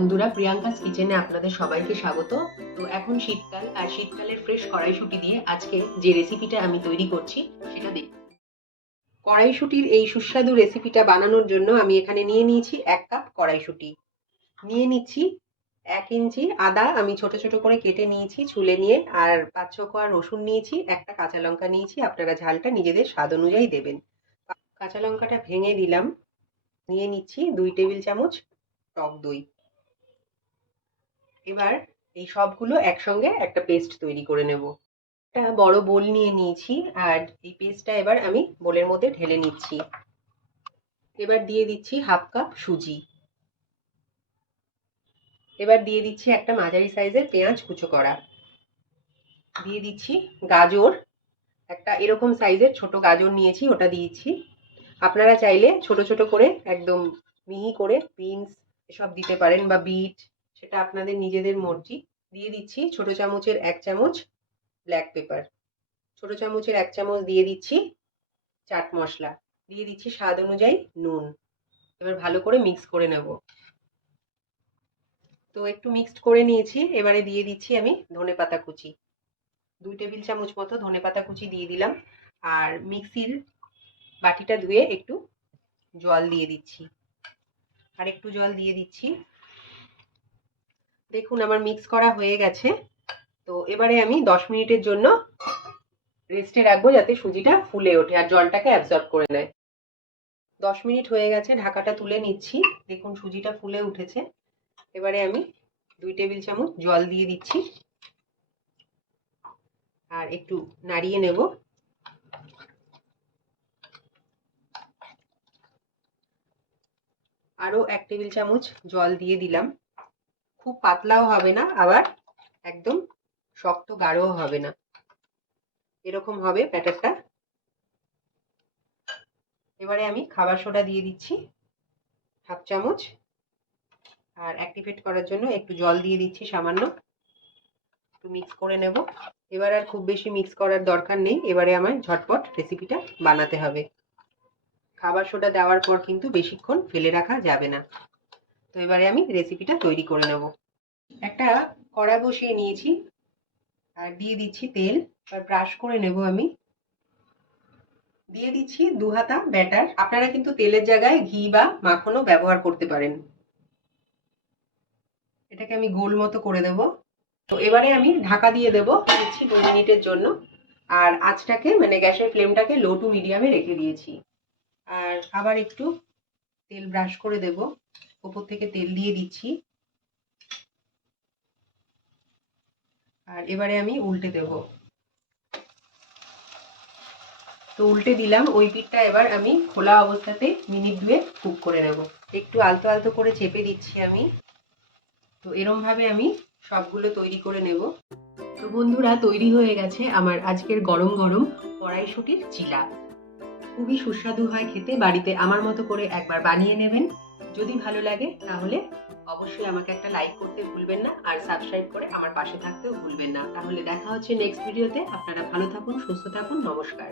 বন্ধুরা, প্রিয়াঙ্কাস কিচেনে আপনাদের সবাইকে স্বাগত। তো এখন শীতকাল, আর শীতকালের ফ্রেশ কড়াইশুঁটি দিয়ে আজকে যে রেসিপিটা আমি তৈরি করছি সেটা দেখুন। কড়াইশুঁটির এই সুস্বাদু রেসিপিটা বানানোর জন্য আমি এখানে নিয়ে নিয়েছি 1 কাপ কড়াইশুঁটি, নিয়ে নিচ্ছি 1 ইঞ্চি আদা আমি ছোট ছোট করে কেটে নিয়েছি ছুলে নিয়ে, আর 5-6 কোয়া রসুন নিয়েছি, একটা কাঁচা লঙ্কা নিয়েছি, আপনারা ঝালটা নিজেদের স্বাদ অনুযায়ী দেবেন। কাঁচা লঙ্কাটা ভেঙে দিলাম। নিয়ে নিচ্ছি 2 টেবিল চামচ টক দই। এবার এই সবগুলো একসঙ্গে একটা পেস্ট তৈরি করে নেব। একটা বড় বোল নিয়ে নিয়েছি, আর এই পেস্টটা এবার আমি বোলের মধ্যে ঢেলে নিচ্ছি। এবার দিয়ে দিচ্ছি 1/2 কাপ সুজি। এবার দিয়ে দিচ্ছি একটা মাঝারি সাইজের পেঁয়াজ কুচো করা। দিয়ে দিচ্ছি গাজর, একটা এরকম সাইজের ছোট গাজর নিয়েছি, ওটা দিয়েছি। আপনারা চাইলে ছোট ছোট করে একদম মিহি করে বিনস এসব দিতে পারেন, বা বিট, সেটা আপনাদের নিজেদের মর্জি। দিয়ে দিচ্ছি ছোট চামচের 1 চামচ ব্ল্যাক পেপার, ছোট চামচের 1 চামচ দিয়ে দিচ্ছি চাট মশলা, দিয়ে দিচ্ছি স্বাদ অনুযায়ী নুন। এবার ভালো করে মিক্স করে নেব। তো একটু মিক্সড করে নিয়েছি, এবারে দিয়ে দিচ্ছি আমি ধনেপাতা কুচি, 2 টেবিল চামচ মতো ধনেপাতা কুচি দিয়ে দিলাম। আর মিক্সির বাটিটা ধুয়ে একটু জল দিয়ে দিচ্ছি, আর একটু জল দিয়ে দিচ্ছি। দেখুন আমার মিক্স করা হয়ে গেছে। তো এবারে আমি 10 মিনিটের জন্য রেস্টে রাখবো, যাতে সুজিটা ফুলে ওঠে আর জলটাকে অ্যাবজর্ব করে নেয়। 10 মিনিট হয়ে গেছে, ঢাকাটা তুলে নিচ্ছি। দেখুন সুজিটা ফুলে উঠেছে। এবারে আমি 2 টেবিল চামচ জল দিয়ে দিচ্ছি, আর একটু নাড়িয়ে নেব। আরো 1 টেবিল চামচ জল দিয়ে দিলাম। খুব পাতলাও হবে না, আবার একদম শক্ত গাঢ়ও হবে না, এরকম হবে ব্যাটারটা। এবারে আমি খাবার সোডা দিয়ে দিচ্ছি 1/2 চামচ, আর অ্যাক্টিভেট করার জন্য একটু জল দিয়ে দিচ্ছি সামান্য। একটু মিক্স করে নেব। এবার আর খুব বেশি মিক্স করার দরকার নেই, এবারে আমায় ঝটপট রেসিপিটা বানাতে হবে। খাবার সোডা দেওয়ার পর কিন্তু বেশিক্ষণ ফেলে রাখা যাবে না। তো এবারে আমি রেসিপিটা তৈরি করে নেব। একটা কড়া বসিয়ে নিয়েছি, আর দিয়ে দিচ্ছি তেল। আর ব্রাশ করে নেব আমি। দিয়ে দিচ্ছি 2 হাতা ব্যাটার, আপনারা কিন্তু তেলের জায়গায় ঘি বা মাখনও ব্যবহার করতে পারেন। এটাকে আমি গোল মতো করে দেব। তো এবারে আমি ঢাকা দিয়ে দেব দিচ্ছি 2 মিনিটের জন্য। আর আঁচটাকে মানে গ্যাসের ফ্লেমটাকে লো টু মিডিয়ামে রেখে দিয়েছি। আর আবার একটু তেল ব্রাশ করে দেব, উপর থেকে তেল দিয়ে দিচ্ছি। আর এবারে আমি উল্টে দেব। তো উল্টে দিলাম, ওই পিঠটা এবার আমি খোলা অবস্থাতে মিনিট 2 কুক করে নেব। একটু আলতো আলতো করে চেপে দিচ্ছি আমি। তো এরম ভাবে আমি সবগুলো তৈরি করে নেব। তো বন্ধুরা, তৈরি হয়ে গেছে আমার আজকের গরম গরম কড়াইশুঁটির চিলা। খুবই সুস্বাদু হয় খেতে, বাড়িতে আমার মতো করে একবার বানিয়ে নেবেন। যদি ভালো লাগে তাহলে অবশ্যই আমাকে একটা লাইক করতে ভুলবেন না, আর সাবস্ক্রাইব করে আমার পাশে থাকতেও ভুলবেন না। তাহলে দেখা হচ্ছে নেক্সট ভিডিওতে। আপনারা ভালো থাকুন, সুস্থ থাকুন, নমস্কার।